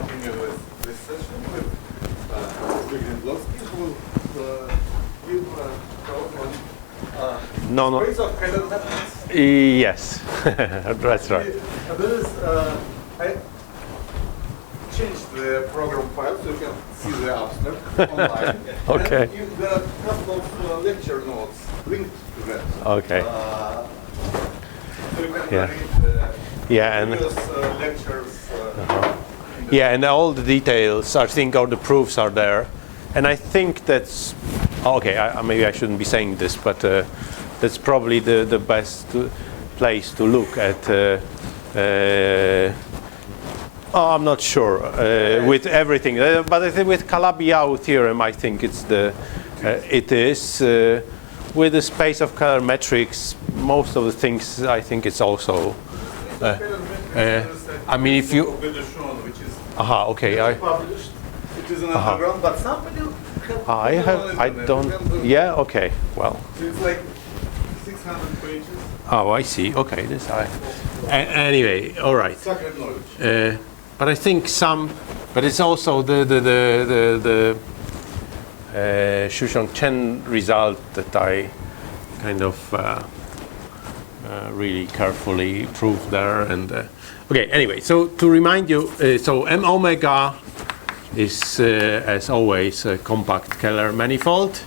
continue with this session with Zbigniew Blocki, who will give a talk on space of Kahler methods. Yes, that's right. I changed the program file so you can see the abstract online. Okay. And there are a couple of lecture notes linked to that. Okay. So you can Yeah. read previous lectures. Yeah, and all the details, I think all the proofs are there. And I think that's, okay, maybe I shouldn't be saying this, but that's probably the best place to look at. I'm not sure with everything, but I think with Calabi-Yau theorem, I think it is. With the space of Kahler metrics, most of the things, I think it's also. I mean, if you. Okay. Published. It is an underground, but somebody I don't. Yeah. Okay. Well. So it's like 600 pages. Oh, I see. Okay. Anyway, all right. Sacred knowledge. But I think but it's also the Shushong Chen result that I kind of really carefully proved there. And okay, anyway, so to remind you, so M omega is, as always, a compact Kahler manifold.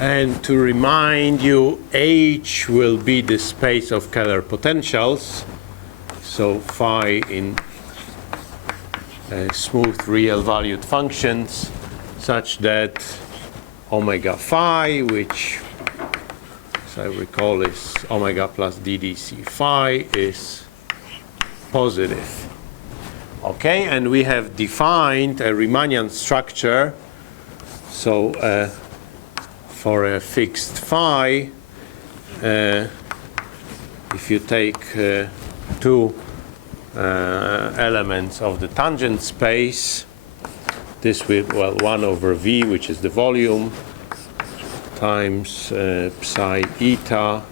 And to remind you, H will be the space of Kahler potentials. So phi in smooth real valued functions such that omega phi, which as I recall is omega plus ddc phi, is positive. Okay, and we have defined a Riemannian structure. So for a fixed phi, if you take two elements of the tangent space, this with, well, 1 over v, which is the volume, times psi eta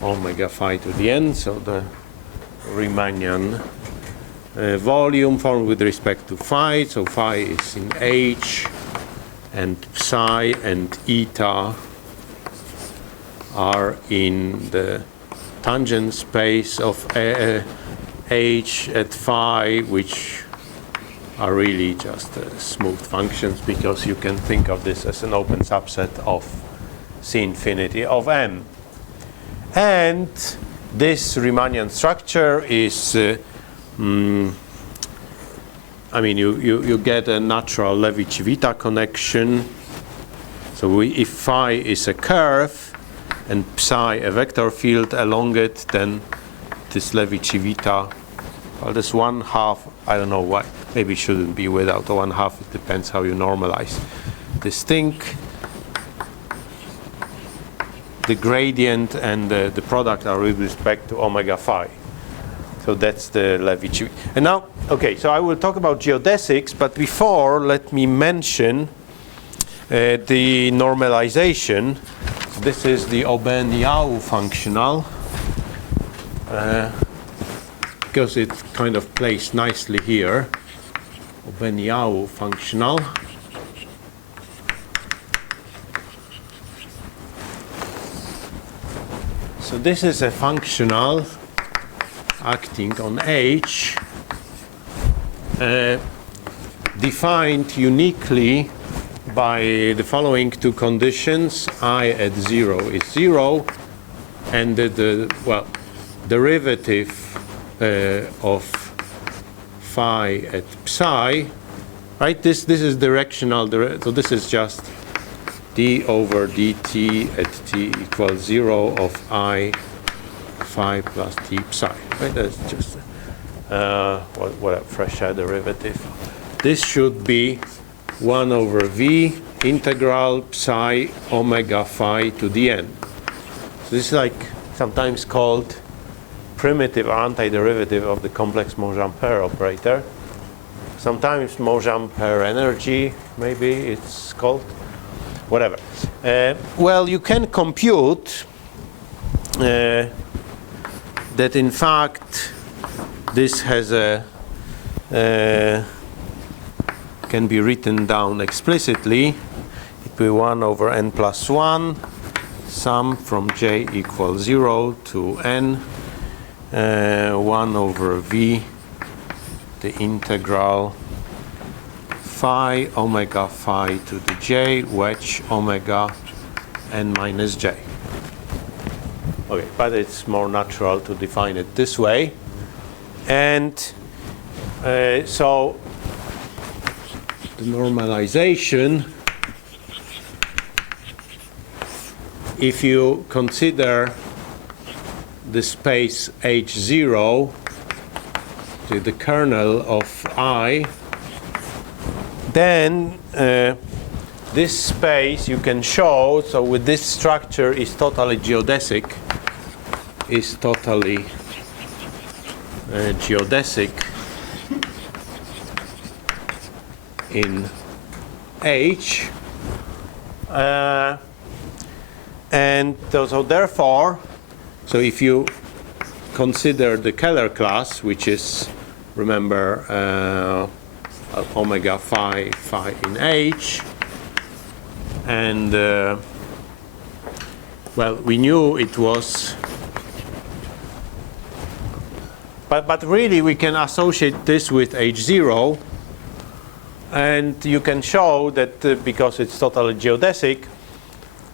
omega phi to the n, so the Riemannian volume formed with respect to phi, so phi is in H, and psi and eta are in the tangent space of H at phi, which are really just smooth functions, because you can think of this as an open subset of C infinity of M. And this Riemannian structure is, I mean, you get a natural Levi-Civita connection. So if phi is a curve and psi a vector field along it, then this Levi-Civita, well, this 1/2, I don't know why, maybe it shouldn't be without the 1/2, it depends how you normalize this thing. The gradient and the product are with respect to omega phi. So that's the Levi-Civita. And now, okay, so I will talk about geodesics, but before, let me mention the normalization. This is the Aubin-Yau functional, because it kind of plays nicely here. Aubin-Yau functional. So this is a functional acting on H, defined uniquely by the following two conditions. I at 0 is 0, and the derivative of phi at psi, right? This is directional, so this is just d over dt at t equals 0 of I phi plus t psi, right? That's just what a fresh derivative. This should be 1 over v integral psi omega phi to the n. So this is like sometimes called primitive or antiderivative of the complex Monge-Ampère operator. Sometimes Monge-Ampère energy, maybe it's called. whatever. Well, you can compute that in fact this has a can be written down explicitly. It will be 1 over n plus 1 sum from j equals 0 to n 1 over v the integral phi omega phi to the j wedge omega n minus j. Okay, but it's more natural to define it this way. And so the normalization, if you consider the space H0 to the kernel of I, then this space you can show, so with this structure is totally geodesic, in H, and so therefore, so if you consider the Kahler class, which is, remember, omega phi in H, and well, we knew it was, but really we can associate this with H0, and you can show that because it's totally geodesic,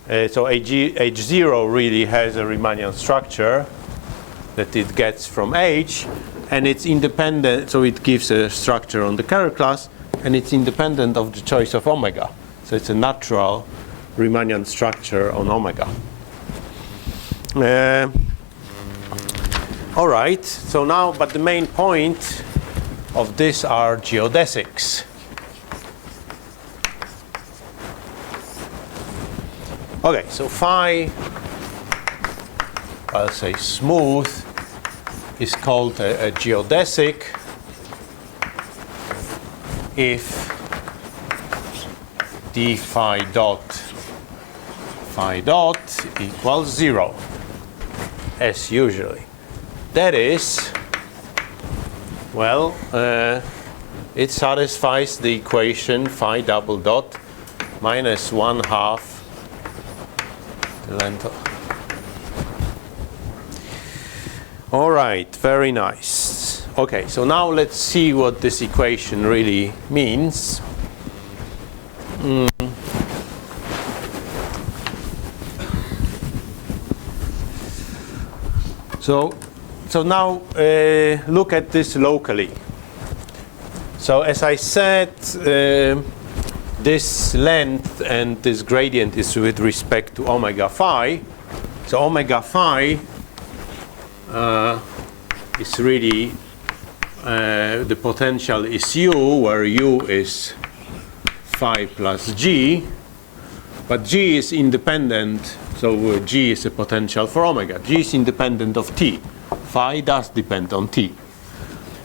so H0 really has a Riemannian structure that it gets from H, and it's independent, so it gives a structure on the Kahler class, and it's independent of the choice of omega. So it's a natural Riemannian structure on omega. All right, so now, but the main point of this are geodesics. Okay, so phi, I'll say smooth, is called a geodesic if d phi dot equals 0, as usually. That is, well, it satisfies the equation phi double dot minus 1/2 the length of. All right, very nice. Okay, so now let's see what this equation really means. So now look at this locally. So as I said, this length and this gradient is with respect to omega phi. So omega phi is really the potential is u, where u is phi plus g, but g is independent, so g is a potential for omega. G is independent of t. Phi does depend on t.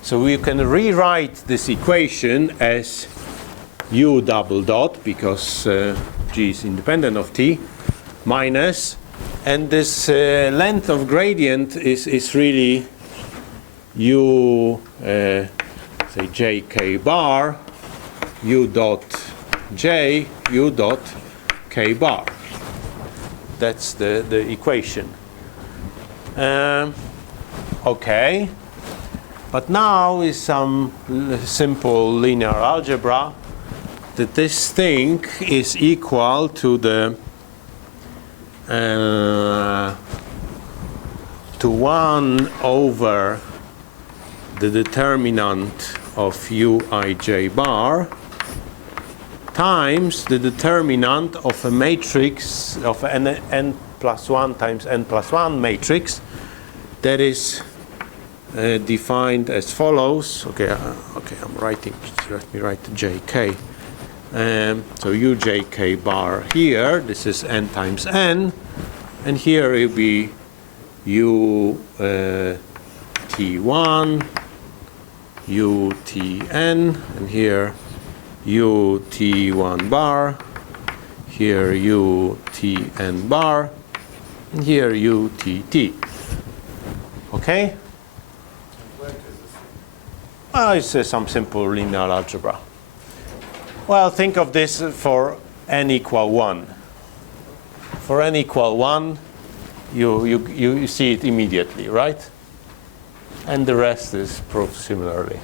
So we can rewrite this equation as u double dot, because g is independent of t, minus, and this length of gradient is really u, say jk bar, u dot j, u dot k bar. That's the equation. Okay, but now is some simple linear algebra that this thing is equal to the to 1 over the determinant of uij bar times the determinant of a matrix of n plus 1 times n plus 1 matrix that is defined as follows. Okay, I'm writing. Let me write jk. So ujk bar here. This is n times n, and here it will be u t1, u tn, and here u t1 bar. here U, T, N bar, and here U, T, T. Okay? It's some simple linear algebra. Well, think of this for n equal 1. For n equal 1, you see it immediately, right? And the rest is proved similarly.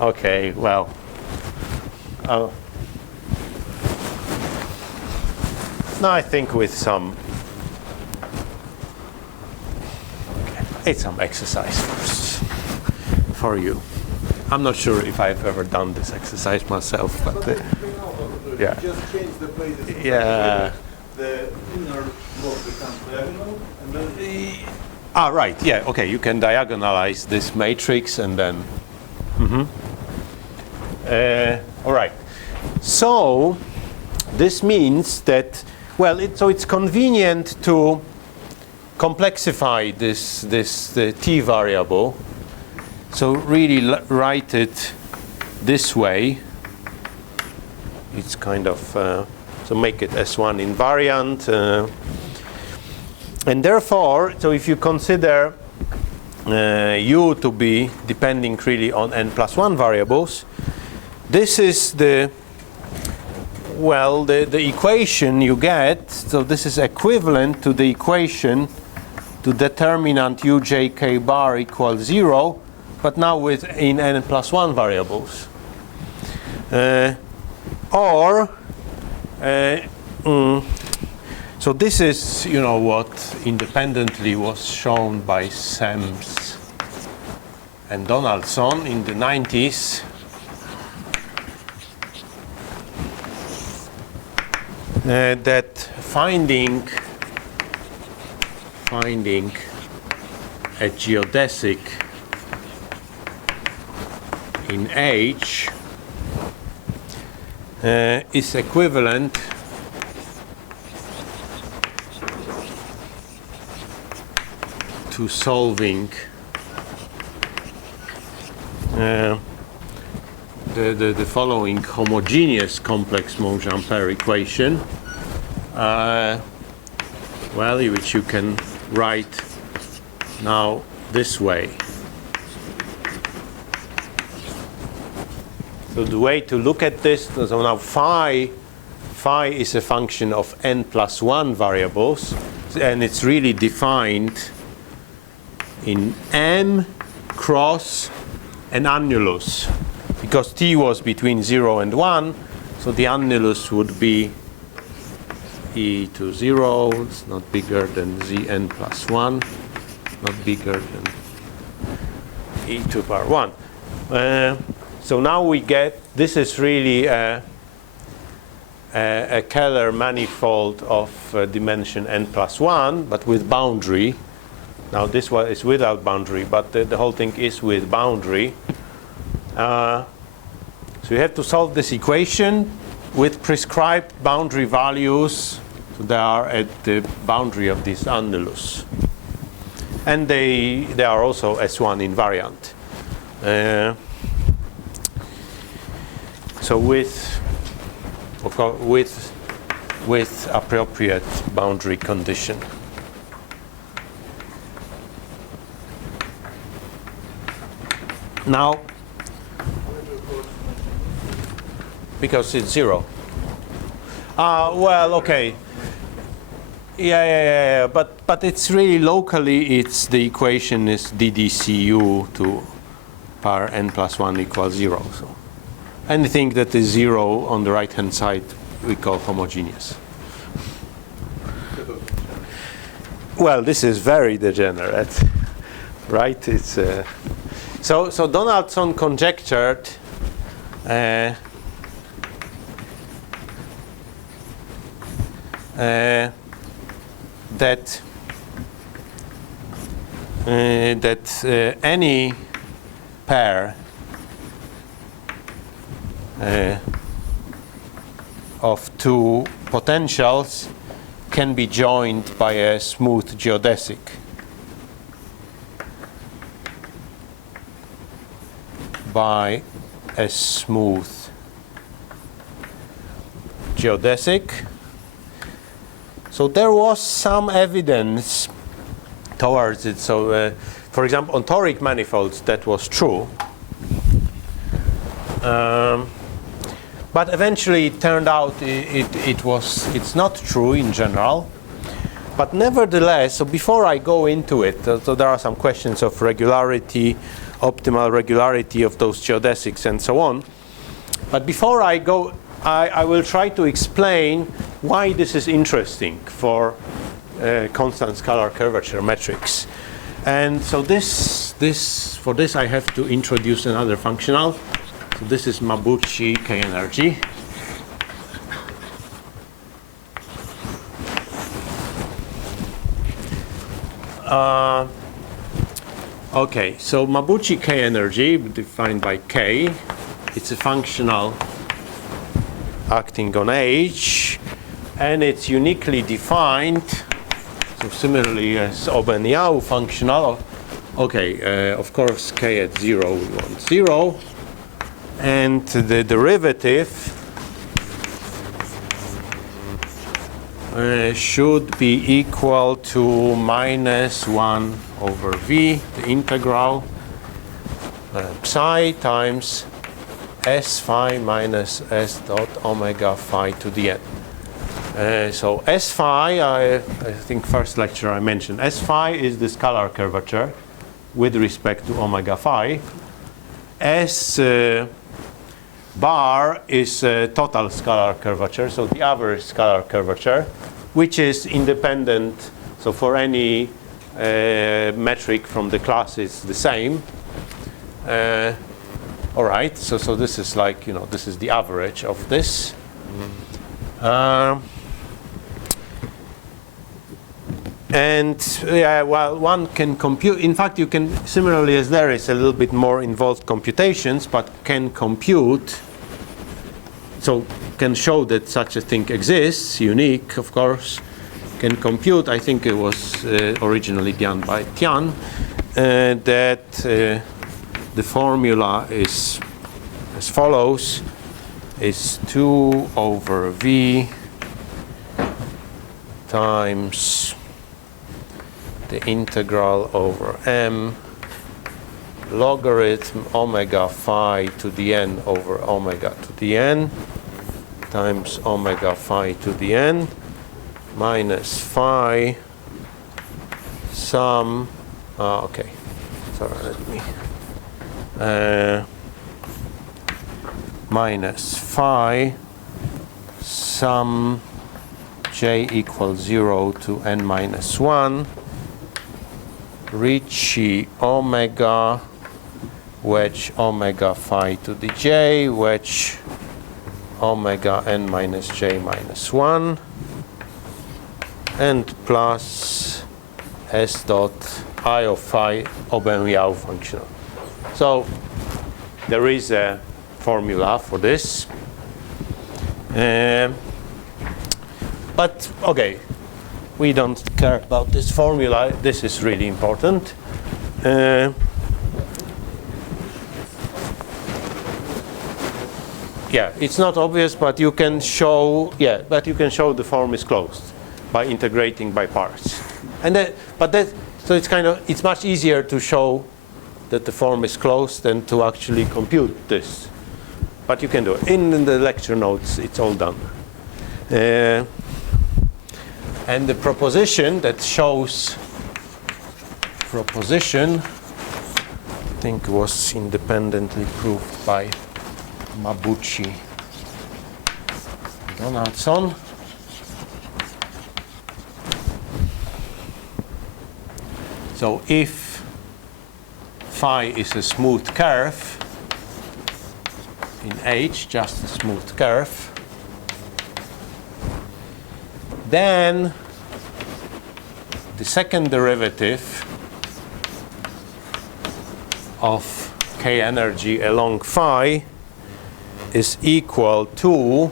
Okay, well. Now I think with some, it's some exercise first for you. I'm not sure if I've ever done this exercise myself, but yeah. Just change the places. Yeah. The inner block becomes diagonal, and then Right. Yeah. Okay. You can diagonalize this matrix, and then. All right. So this means that, well, it's convenient to complexify the t variable. So really write it this way. It's kind of so make it S1 invariant, and therefore, so if you consider u to be depending really on n plus 1 variables, this is the equation you get. So this is equivalent to the equation to determinant uj bar equals 0, but now in n plus 1 variables. So this is, what independently was shown by Sams and Donaldson in the 90s. That finding a geodesic in H is equivalent to solving the following homogeneous complex Monge-Ampère equation, which you can write now this way. So the way to look at this, so now phi is a function of n plus 1 variables, and it's really defined in M, cross, and annulus. Because t was between 0 and 1, so the annulus would be e to 0, it's not bigger than zn plus 1, not bigger than e to power 1. So now we get, this is really a Kahler manifold of dimension n plus 1, but with boundary. Now this one is without boundary, but the whole thing is with boundary. So you have to solve this equation with prescribed boundary values. So they are at the boundary of this annulus. And they are also S1 invariant. So with appropriate boundary condition. Now, because it's 0. Well, okay. Yeah. But it's really locally, it's the equation is ddcu to power n plus 1 equals 0. So anything that is 0 on the right-hand side we call homogeneous. Well, this is very degenerate, right? It's so Donaldson conjectured that any pair of two potentials can be joined by a smooth geodesic. by a smooth geodesic. So there was some evidence towards it. So, for example, on toric manifolds, that was true. But eventually it turned out it's not true in general. But nevertheless, so before I go into it, so there are some questions of regularity, optimal regularity of those geodesics and so on. But before I go, I will try to explain why this is interesting for constant scalar curvature metrics. And so for this I have to introduce another functional. So this is Mabuchi K Energy. Okay, so Mabuchi K Energy, defined by K, it's a functional acting on H, and it's uniquely defined, so similarly as Oben-Yau functional. Okay, of course, K at 0, we want 0, and the derivative should be equal to -1 over v, the integral, psi times s phi minus s dot omega phi to the n. So s phi, I think first lecture I mentioned, s phi is the scalar curvature with respect to omega phi. S bar is total scalar curvature, so the average scalar curvature, which is independent. So for any metric from the class is the same. All right, so this is like, this is the average of this. And yeah, well, one can compute. In fact, you can, similarly as there is a little bit more involved computations, but can compute, so can show that such a thing exists, unique, of course, can compute. I think it was originally done by Tian, that the formula is as follows, is 2 over v times the integral over m logarithm omega phi to the n over omega to the n times omega phi to the n minus phi sum, okay, sorry, let me, minus phi sum j equals 0 to n minus 1 Ricci omega wedge omega phi to the j wedge omega n minus j minus 1 and plus s dot I of phi Oben-Yau functional. So there is a formula for this. But okay, we don't care about this formula. This is really important. Yeah, it's not obvious, but you can show. Yeah, but you can show the form is closed by integrating by parts. And so it's much easier to show that the form is closed than to actually compute this. But you can do it. In the lecture notes, it's all done. And the proposition that shows proposition, I think was independently proved by Mabuchi Donaldson. So if phi is a smooth curve in H, just a smooth curve, then the second derivative of K energy along phi is equal to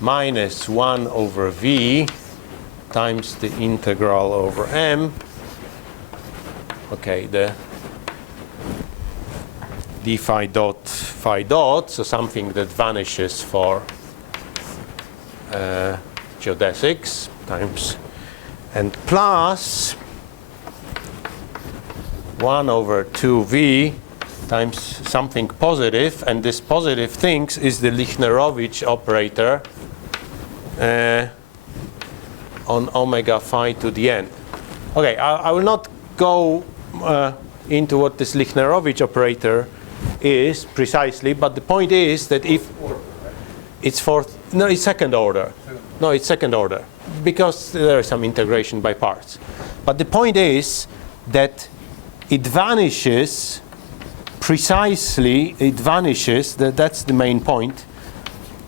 minus 1 over v times the integral over m. Okay, d phi dot, so something that vanishes for geodesics times, and plus 1 over 2v times something positive, and this positive thing is the Lichnerowicz operator on omega phi to the n. Okay, I will not go into what this Lichnerowicz operator is precisely, but the point is that if it's it's second order. No, it's second order, because there is some integration by parts. But the point is that it vanishes precisely, that's the main point,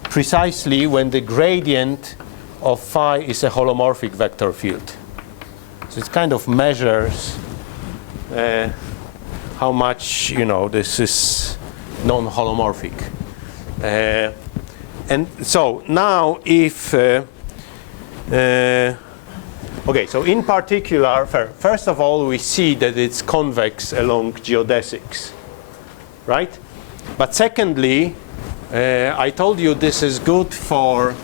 precisely when the gradient of phi is a holomorphic vector field. So it kind of measures how much, this is non-holomorphic. And so now if, okay, so in particular, first of all, we see that it's convex along geodesics, right? But secondly, I told you this is good for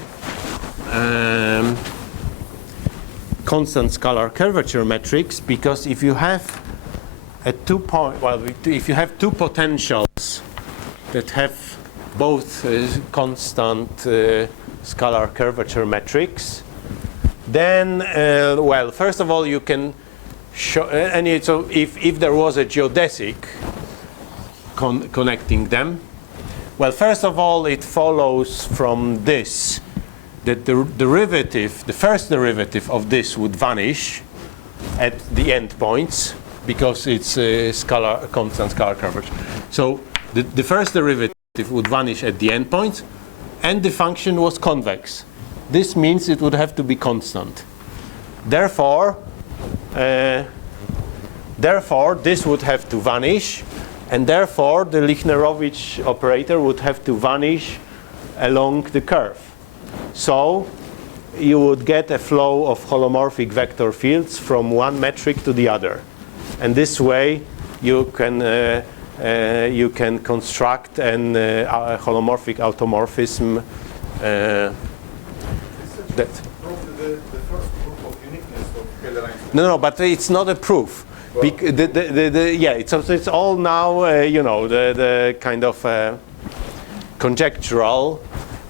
constant scalar curvature metrics, because if you have if you have two potentials that have both constant scalar curvature metrics, then, well, first of all, you can show, so if there was a geodesic connecting them, well, first of all, it follows from this that the first derivative of this would vanish at the endpoints, because it's a constant scalar curvature. So the first derivative would vanish at the endpoints, and the function was convex. This means it would have to be constant. Therefore, this would have to vanish, and therefore the Lichnerowicz operator would have to vanish along the curve. So you would get a flow of holomorphic vector fields from one metric to the other, and this way you can construct an holomorphic automorphism. The first proof of uniqueness of Kahler. No, but it's not a proof. Well, it's all now the kind of conjectural,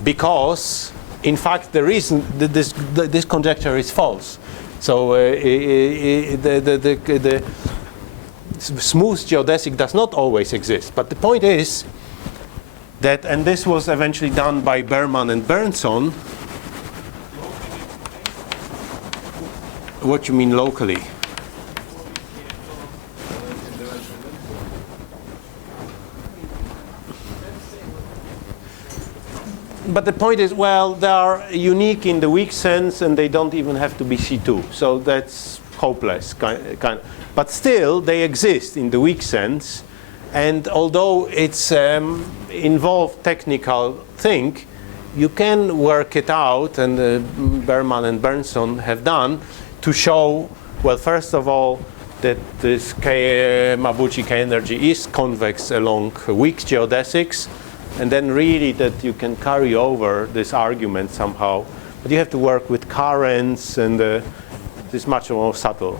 because in fact the reason this conjecture is false. So the smooth geodesic does not always exist. But the point is that, and this was eventually done by Berman and Bernson. What you mean locally? But the point is, well, they are unique in the weak sense, and they don't even have to be C2. So that's hopeless, kind of. But still, they exist in the weak sense. And although it's involved technical thing, you can work it out, and Berman and Bernson have done, to show, well, first of all, that this Mabuchi K Energy is convex along weak geodesics, and then really that you can carry over this argument somehow. But you have to work with currents, and it's much more subtle.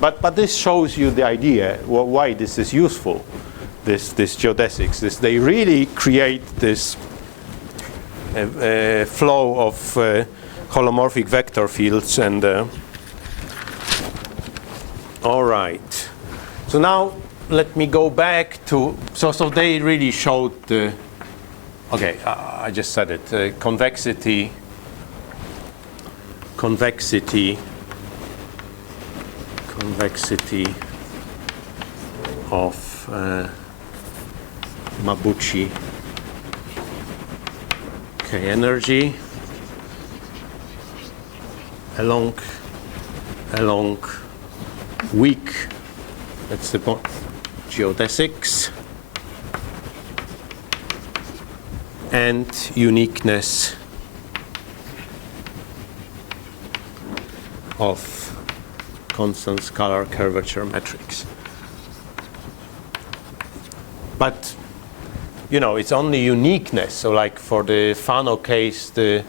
But this shows you the idea why this is useful, this geodesics. They really create this flow of holomorphic vector fields. And all right. So now let me go back to, so they really showed the, okay, I just said it, convexity of Mabuchi K Energy along weak, that's the point, geodesics, and uniqueness of constant scalar curvature metrics. but you know, it's only uniqueness. So like for the Fano case, the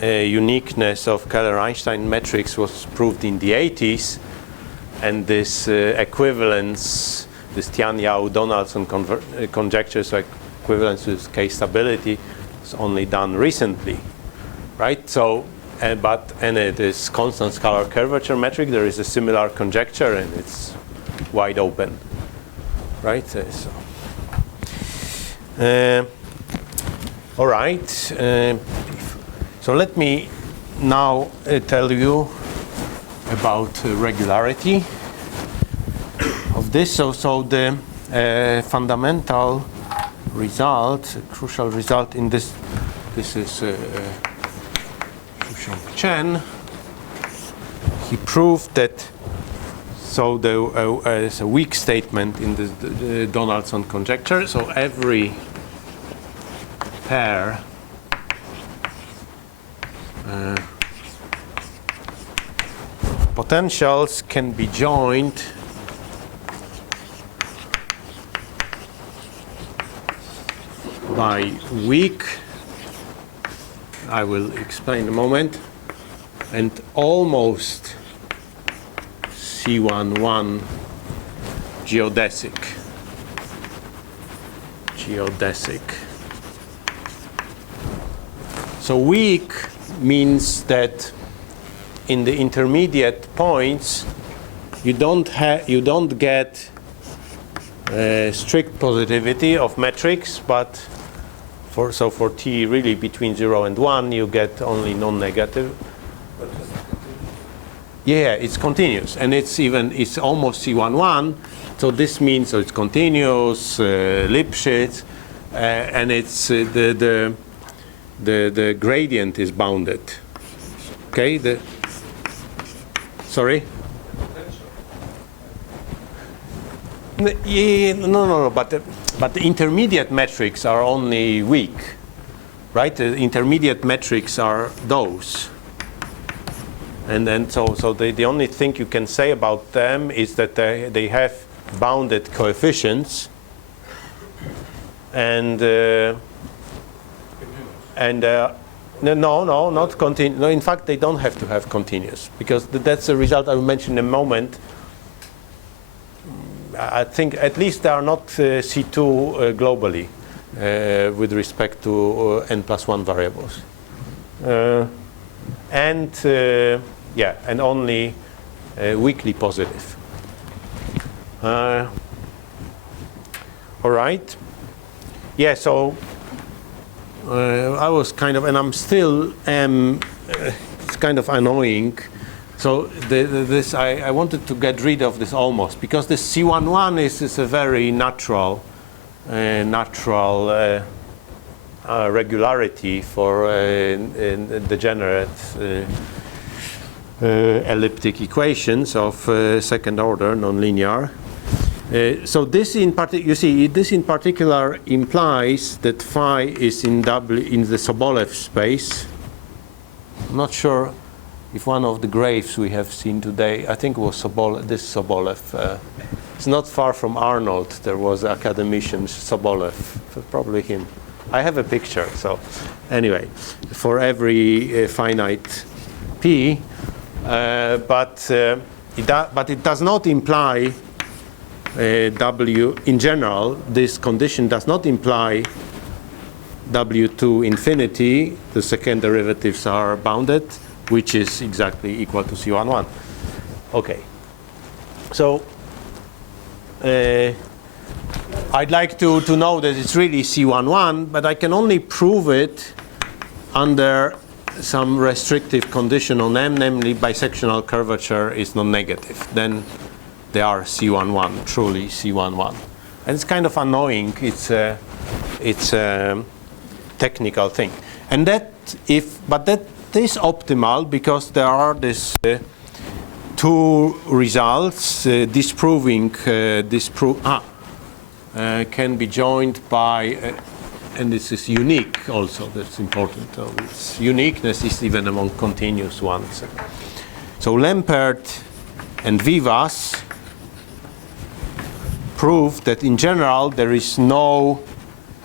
uniqueness of Kahler-Einstein metrics was proved in the 80s, and this equivalence, this Tian-Yau-Donaldson conjecture, so equivalence with K-stability, is only done recently, right? So, and it is constant scalar curvature metric. There is a similar conjecture, and it's wide open, right? All right. So let me now tell you about regularity of this. So the fundamental result, crucial result in this is Chen. He proved that. So there's a weak statement in the Donaldson conjecture. So every pair potentials can be joined by weak, I will explain in a moment, and almost C11 geodesic. So weak means that in the intermediate points you don't get strict positivity of metrics, but for t really between 0 and 1 you get only non-negative. Yeah, it's continuous, and it's almost C11. So this means it's continuous, Lipschitz, and it's the gradient is bounded. Okay. Sorry. No. But the intermediate metrics are only weak, right? The intermediate metrics are those. And then so the only thing you can say about them is that they have bounded coefficients, and no, not continuous. No, in fact, they don't have to have continuous, because that's a result I will mention in a moment. I think at least they are not C2 globally with respect to n+1 variables. And only weakly positive. All right. Yeah. So I was kind of, and I'm still it's kind of annoying. So this I wanted to get rid of this almost, because this C11 is a very natural regularity for degenerate elliptic equations of second order nonlinear. So this in particular implies that phi is in the Sobolev space. I'm not sure if one of the graphs we have seen today, I think it was Sobolev. It's not far from Arnold. There was academician Sobolev, probably him. I have a picture. So anyway, for every finite p, but it does not imply W in general. This condition does not imply W to infinity. The second derivatives are bounded, which is exactly equal to C11. Okay. So I'd like to know that it's really C11, but I can only prove it under some restrictive condition on M, namely bisectional curvature is non-negative. Then they are C11, truly C11. And it's kind of annoying. It's a technical thing. And that is optimal, because there are these two results disproving can be joined by, and this is unique also, that's important. Its uniqueness is even among continuous ones. So Lempert and Vivas proved that in general there is no,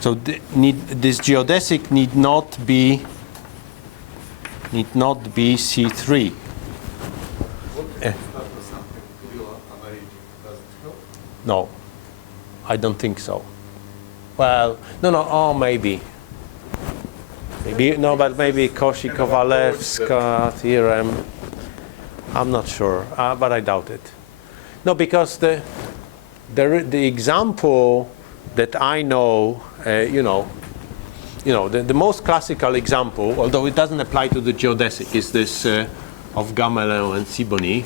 so this geodesic need not be C3. No, I don't think so. Well, no, maybe. No, but maybe Cauchy-Kowalewska theorem. I'm not sure, but I doubt it. No, because the example that I know, the most classical example, although it doesn't apply to the geodesic, is this of Gamelin and Sibony.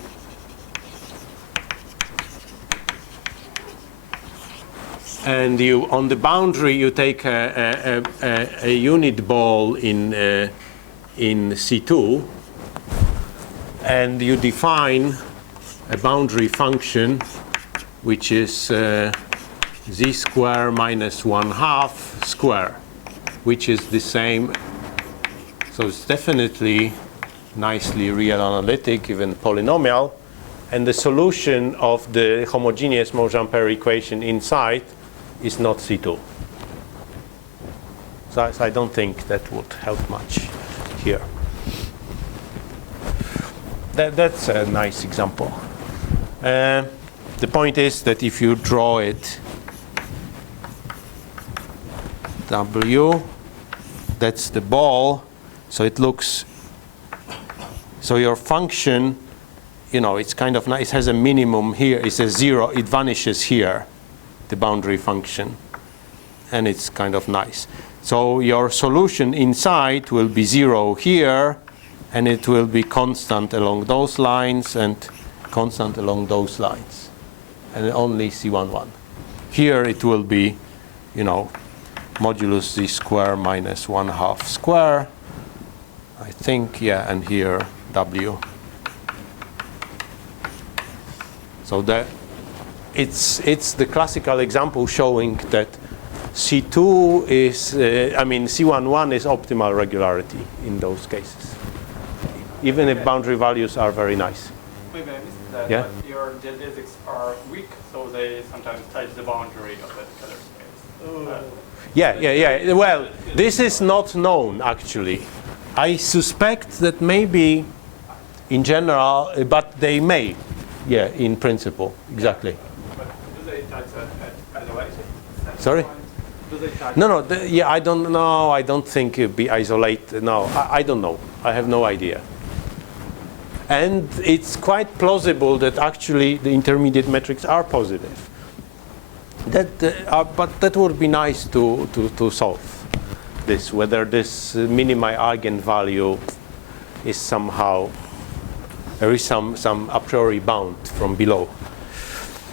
And on the boundary, you take a unit ball in C2, and you define a boundary function, which is z square minus 1/2 square, which is the same. So it's definitely nicely real analytic, even polynomial. And the solution of the homogeneous Monge-Ampère equation inside is not C2. So I don't think that would help much here. That's a nice example. The point is that if you draw it W, that's the ball, so it looks, so your function, it's kind of nice, it has a minimum here, it's a 0, it vanishes here, the boundary function, and it's kind of nice. So your solution inside will be 0 here, and it will be constant along those lines and constant along those lines, and only C11. Here it will be, modulus z square minus 1/2 square, I think, yeah, and here W. So that it's the classical example showing that C2 is, C11 is optimal regularity in those cases, even if boundary values are very nice. Maybe I missed that, yeah? But your geodesics are weak, so they sometimes touch the boundary of the Kahler space. Yeah. Well, this is not known, actually. I suspect that maybe in general, but they may, in principle, exactly. But do they touch at isolation? Sorry? Do they touch? No, I don't know. I don't think it'd be isolated. No, I don't know. I have no idea. And it's quite plausible that actually the intermediate metrics are positive. But that would be nice to solve this, whether this minimi eigenvalue is somehow, there is some a priori bound from below.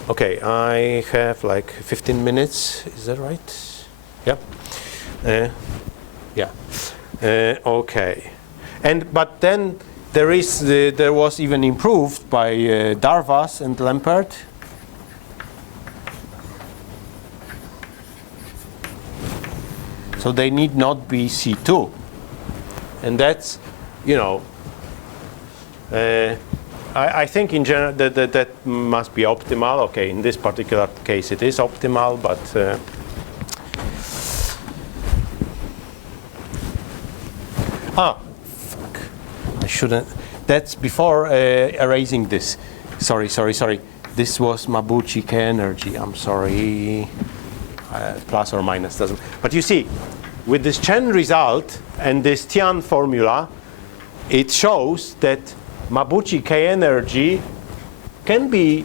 Okay, I have like 15 minutes, is that right? Yep. Okay. But then there was even improved by Darvas and Lampert. So they need not be C2. And that's, I think in general that must be optimal. Okay, in this particular case it is optimal, but fuck. I shouldn't. That's before erasing this. Sorry. This was Mabuchi K Energy. I'm sorry. Plus or minus doesn't. But you see, with this Chen result and this Tian formula, it shows that Mabuchi K Energy can be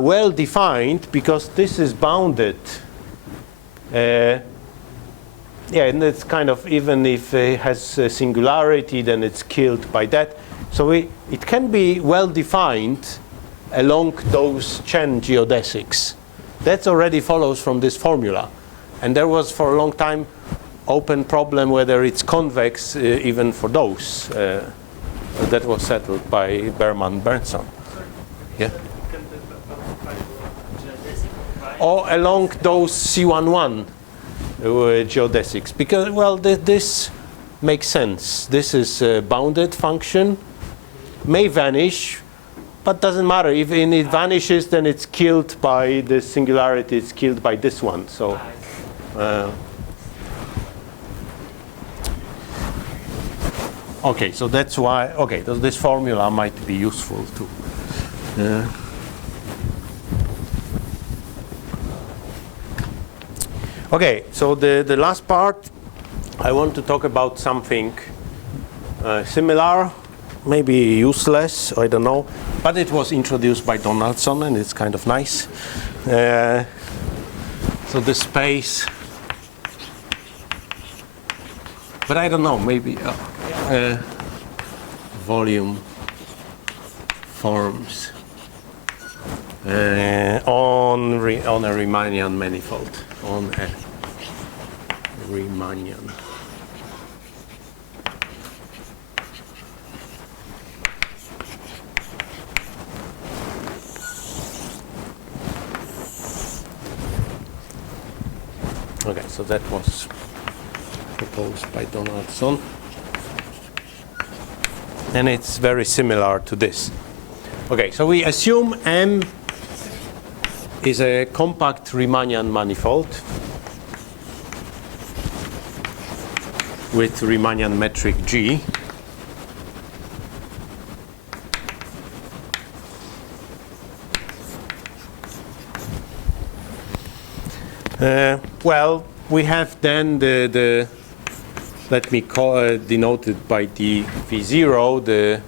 well defined because this is bounded. And it's kind of, even if it has a singularity, then it's killed by that. So it can be well defined along those Chen geodesics. That already follows from this formula. And there was for a long time open problem whether it's convex even for those. That was settled by Berman-Bernson. Yeah? Or along those C11 geodesics. Because, well, this makes sense. This is a bounded function, may vanish, But doesn't matter. If it vanishes, then it's killed by the singularity. It's killed by this one. So. Okay, so that's why. Okay, so this formula might be useful too. Okay, so the last part, I want to talk about something similar, maybe useless, I don't know, but it was introduced by Donaldson and it's kind of nice. So the space, but I don't know, maybe volume forms on a Riemannian manifold, on a Riemannian. Okay, so that was proposed by Donaldson. And it's very similar to this. Okay, so we assume M is a compact Riemannian manifold with Riemannian metric G. Well, we have then the let me call denote it by the V0, the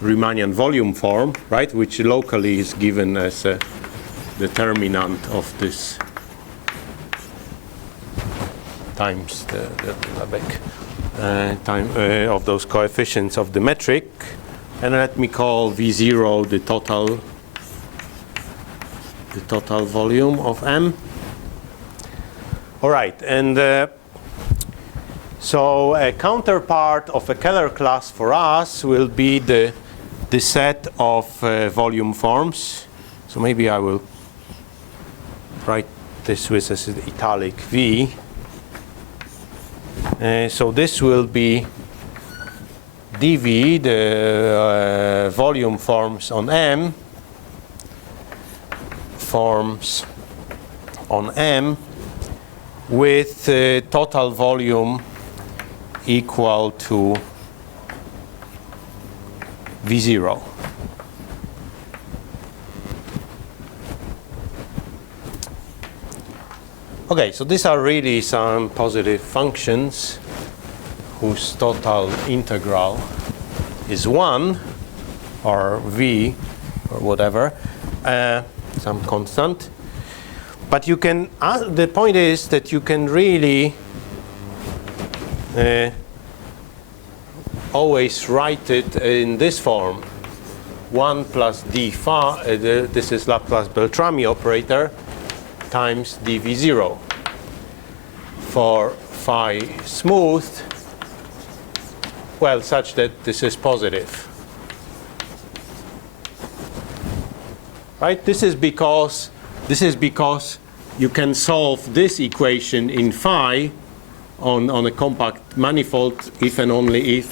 Riemannian volume form, right, which locally is given as a determinant of this times the time of those coefficients of the metric, and let me call V0 the total volume of M. All right, and so a counterpart of a Kahler class for us will be the set of volume forms. So maybe I will write this with as an italic V. So this will be dV, the volume forms on M, with total volume equal to V0. Okay, so these are really some positive functions whose total integral is 1 or V or whatever, some constant. But you can, the point is that you can really always write it in this form: 1 plus d phi, this is Laplace-Beltrami operator, times dv0 for phi smooth, well, such that this is positive. Right? This is because you can solve this equation in phi on a compact manifold if and only if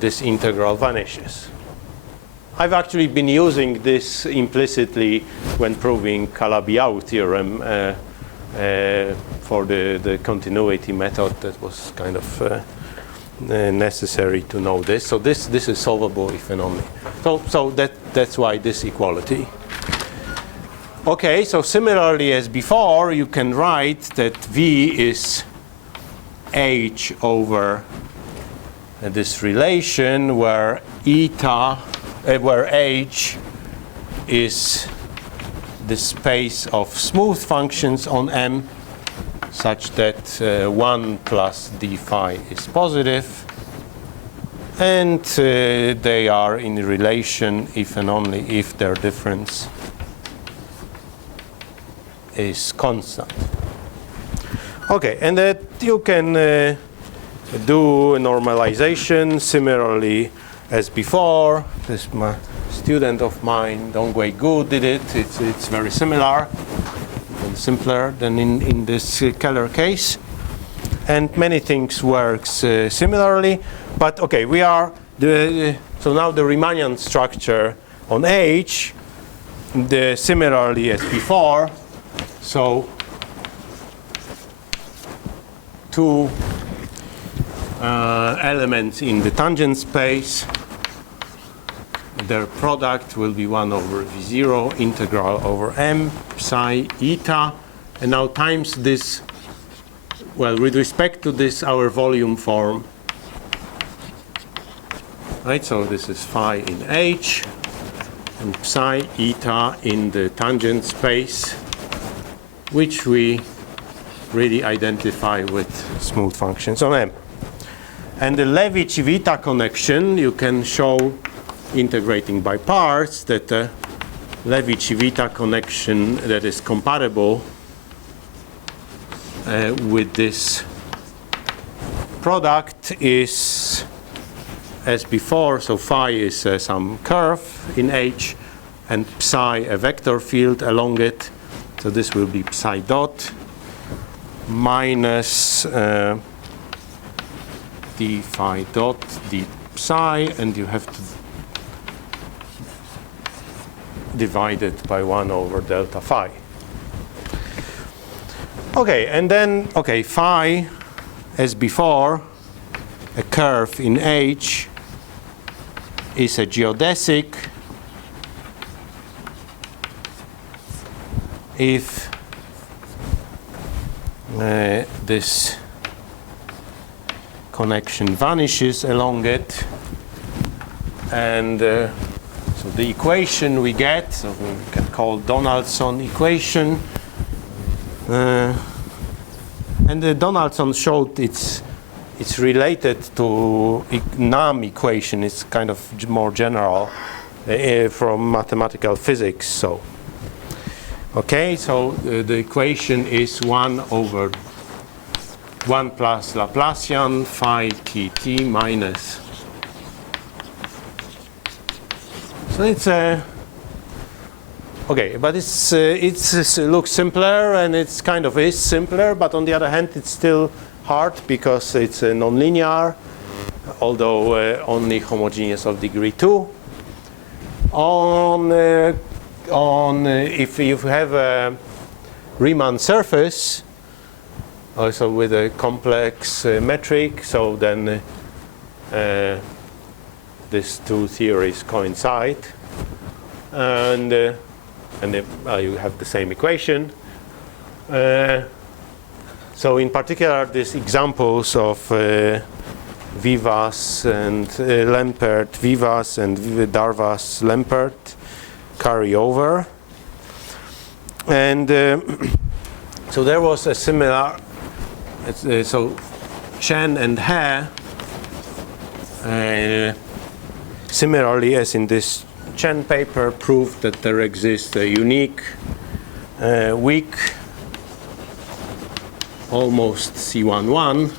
this integral vanishes. I've actually been using this implicitly when proving Calabi-Yau theorem for the continuity method. That was kind of necessary to know this. So this is solvable if and only. So that's why this equality. Okay, so similarly as before, you can write that V is H over this relation where where H is the space of smooth functions on M, such that 1 plus d phi is positive, and they are in relation if and only if their difference is constant. Okay, and that you can do a normalization similarly as before. This my student of mine, Dongwei Gu, did it. It's very similar and simpler than in this Kahler case. and many things works similarly. But okay, we are so now the Riemannian structure on H, similarly as before. So two elements in the tangent space. Their product will be 1 over V0 integral over m psi eta, and now times this, well, with respect to this, our volume form. Right, so this is phi in H and psi eta in the tangent space, which we really identify with smooth functions on M. And the Levi-Civita connection, you can show integrating by parts that the Levi-Civita connection that is compatible with this product is as before. So phi is some curve in H and psi a vector field along it. So this will be psi dot minus d phi dot d psi, and you have to divide it by 1 over delta phi. Okay, and then, okay, phi, as before, a curve in H is a geodesic if this connection vanishes along it, and so the equation we get, so we can call Donaldson equation, and the Donaldson showed it's related to NAM equation. It's kind of more general from mathematical physics. So okay, so the equation is 1 over 1 plus Laplacian phi kt minus. So it's okay, but it looks simpler, and it's kind of is simpler, but on the other hand it's still hard because it's nonlinear, although only homogeneous of degree 2. If you have a Riemann surface, also with a complex metric, so then these two theories coincide, and you have the same equation. So in particular, these examples of Vivas and Lempert, Vivas and Darvas Lempert carry over. And so there was a similar, so Chen and He, similarly as in this Chen paper, proved that there exists a unique, weak, almost C11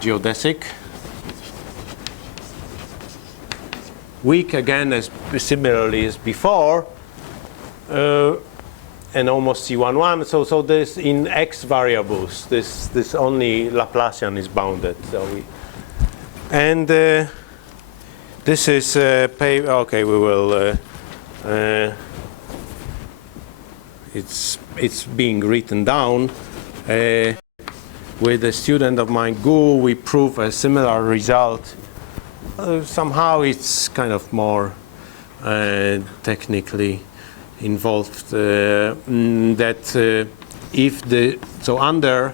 geodesic. Weak again as similarly as before, and almost C11. So this in X variables, this only Laplacian is bounded. So this is okay. We will. It's being written down. With a student of mine, Gu, we prove a similar result. Somehow it's kind of more technically involved. That if under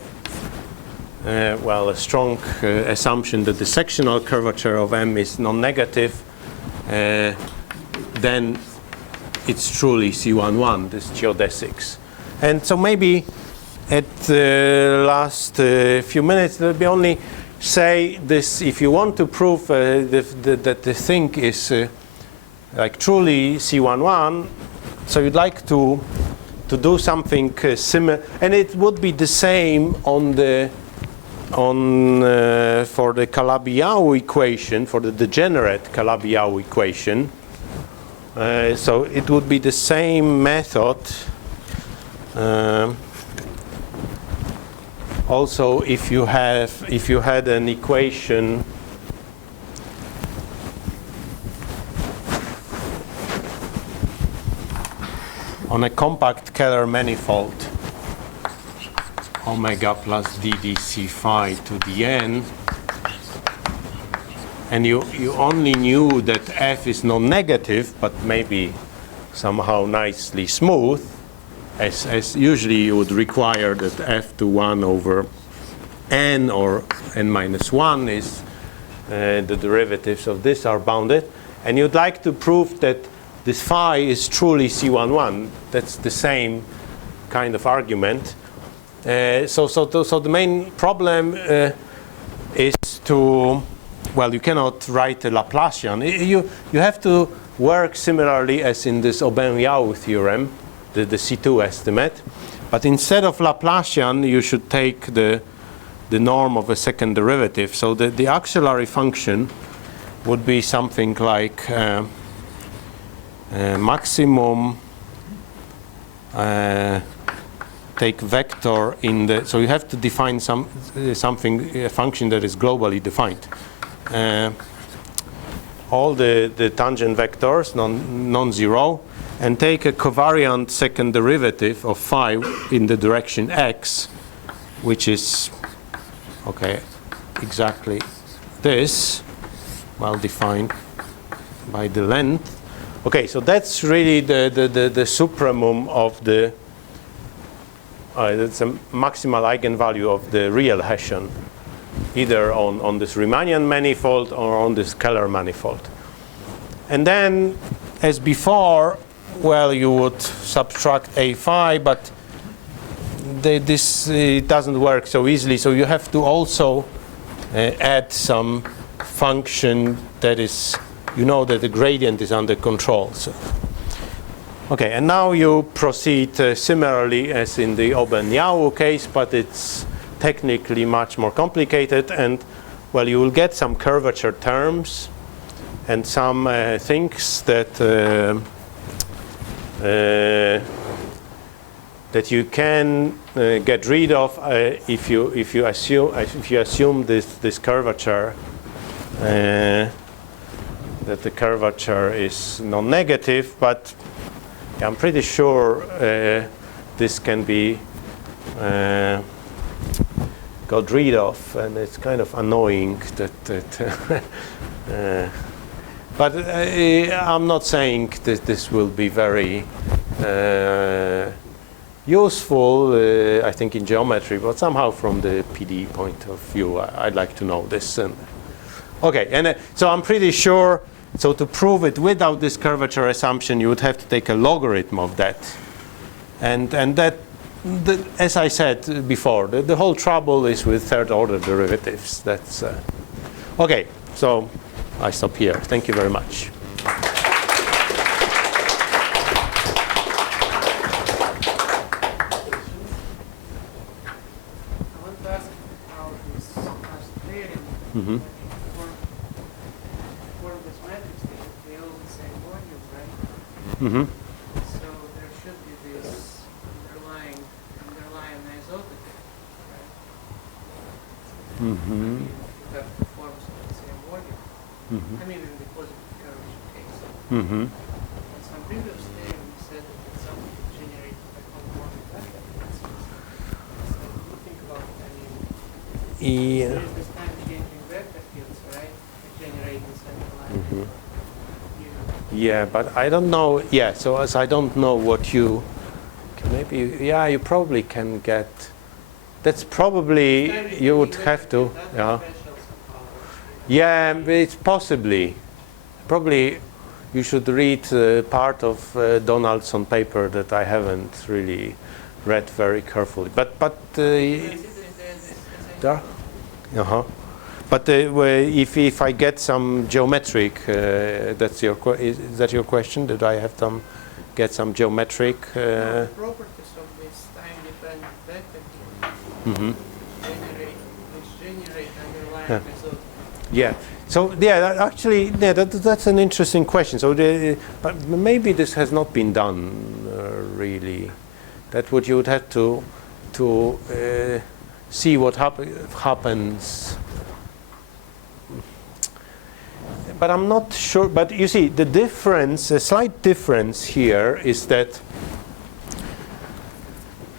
a strong assumption that the sectional curvature of M is non-negative, then it's truly C11, this geodesics. And so maybe at the last few minutes, let me only say this: if you want to prove that the thing is like truly C11, so you'd like to do something similar, and it would be the same for the Calabi-Yau equation, for the degenerate Calabi-Yau equation. So it would be the same method. also if you had an equation on a compact Kahler manifold, omega plus ddc phi to the n, and you only knew that f is non-negative, but maybe somehow nicely smooth, as usually you would require that f to 1 over n or n minus 1 is the derivatives of this are bounded, and you'd like to prove that this phi is truly C11. That's the same kind of argument. So the main problem is to, well, you cannot write a Laplacian. You have to work similarly as in this Aubin-Yau theorem, the C2 estimate. But instead of Laplacian, you should take the norm of a second derivative. So the auxiliary function would be something like maximum take vector in the, so you have to define a function that is globally defined. All the tangent vectors non-zero, and take a covariant second derivative of phi in the direction x, which is exactly this, well defined by the length. Okay, so that's really the supremum of the, that's a maximal eigenvalue of the real Hessian, either on this Riemannian manifold or on this Kahler manifold. And then, as before, well, you would subtract a phi, but it doesn't work so easily, so you have to also add some function that is, you know that the gradient is under control. So. Okay, and now you proceed similarly as in the Aubin-Yau case, but it's technically much more complicated, and well, you will get some curvature terms and some things that that you can get rid of if you assume this curvature, that the curvature is non-negative, but I'm pretty sure this can be got rid of, and it's kind of annoying that but I'm not saying that this will be very useful, I think, in geometry, but somehow from the PD point of view, I'd like to know this. And okay, and so I'm pretty sure, so to prove it without this curvature assumption, you would have to take a logarithm of that. And that, as I said before, the whole trouble is with third order derivatives. That's okay, so I stop here. Thank you very much. Mm-hmm. For this matrix, they all the same volume, right? Mm-hmm. So there should be this underlying isotope, right? Mm-hmm. You have the forms of the same volume. Mm-hmm. I mean, in the positive curvature case. Mm-hmm. In some previous theorem, we said that it's something generated by homomorphic vector fields. So you think about it, I mean, Yeah. there is this time changing vector fields, right? Generating centralized. Mm-hmm. Yeah, but I don't know. Yeah, so as I don't know what you can maybe. Yeah, you probably can get. That's probably you would have to. Yeah. Yeah, it's possibly. Probably, you should read part of Donaldson paper that I haven't really read very carefully. But there. Uh-huh. But if I get some geometric, that's is that your question? Did I have get some geometric? No, properties of this time-dependent vector field which generate underlying isotope. Yeah. So yeah, actually, yeah, that's an interesting question. So, but maybe this has not been done really. That would you would have to see what happens. But I'm not sure. But you see, the difference, a slight difference here is that,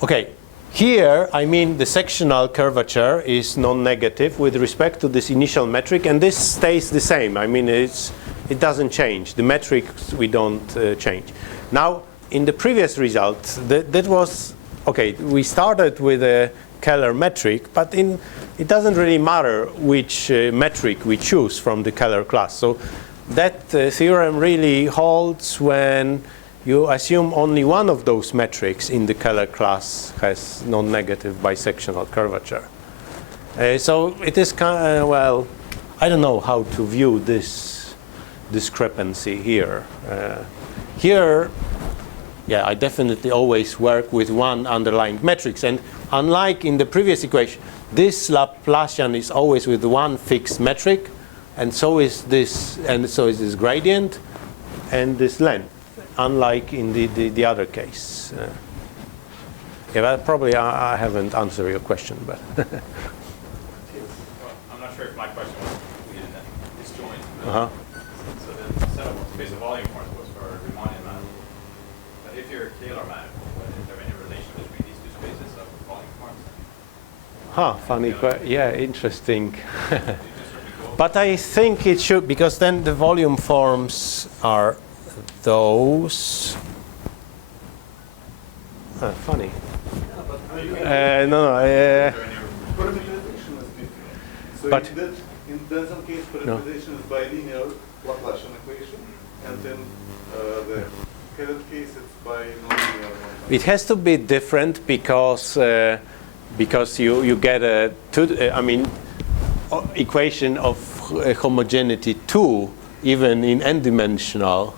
okay, here, I mean, the sectional curvature is non-negative with respect to this initial metric, and this stays the same. I mean, it doesn't change. The metrics we don't change. Now, in the previous result, that was, okay, we started with a Kahler metric, but it doesn't really matter which metric we choose from the Kahler class. So that theorem really holds when you assume only one of those metrics in the Kahler class has non-negative bisectional curvature. So it is kind of, well, I don't know how to view this discrepancy here. Here, yeah, I definitely always work with one underlying matrix. And unlike in the previous equation, this Laplacian is always with one fixed metric, and so is this gradient and this length, unlike in the other case. Yeah, but probably I haven't answered your question, but. Well, I'm not sure if my question was completed in that disjoint. So the setup of space of volume forms was for Riemannian manifold. But if you're a Kahler manifold, is there any relation between these two spaces of volume forms? Funny question. Yeah, interesting. But I think it should, because then the volume forms are those. Funny. No. Parameterization is different. So But in that case, parameterization is bilinear Laplacian equation, and then the current case it's by nonlinear. it has to be different because you get a equation of homogeneity 2 even in n-dimensional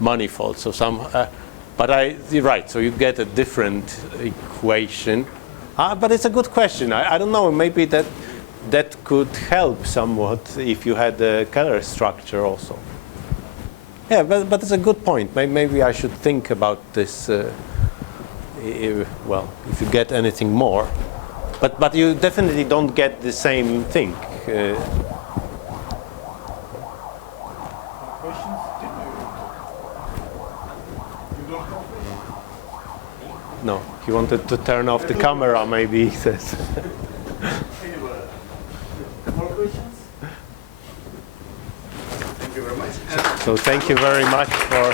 manifold. So you're right. So you get a different equation. But it's a good question. I don't know. Maybe that could help somewhat if you had a Kahler structure also. Yeah, but it's a good point. Maybe I should think about this. Well, if you get anything more, but you definitely don't get the same thing. Questions? You don't have questions? No, he wanted to turn off the camera. Maybe he says. Anyway, more questions? Thank you very much. So thank you very much for.